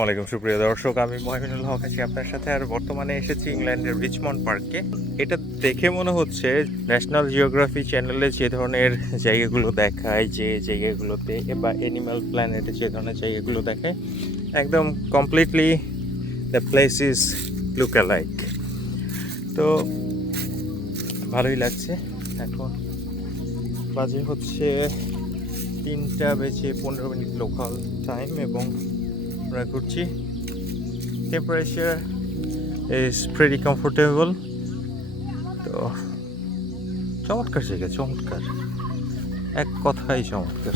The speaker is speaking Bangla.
আসসালামাইকুম সুপ্রিয় দর্শক, আমি মহিনুল হক আছি আপনার সাথে। আর বর্তমানে এসেছি ইংল্যান্ডের রিচমন্ড পার্কে। এটা দেখে মনে হচ্ছে ন্যাশনাল জিওগ্রাফি চ্যানেলে যে ধরনের জায়গাগুলো দেখায়, যে জায়গাগুলোতে বা অ্যানিম্যাল প্ল্যানেটে যে ধরনের জায়গাগুলো দেখায়, একদম completely the place is look alike. তো ভালোই লাগছে। এখন বাজে হচ্ছে 3:15 লোকাল টাইম এবং আমরা ঘুরছি। Temperature is pretty comfortable. তো চমৎকার জায়গা, চমৎকার, এক কথাই চমৎকার।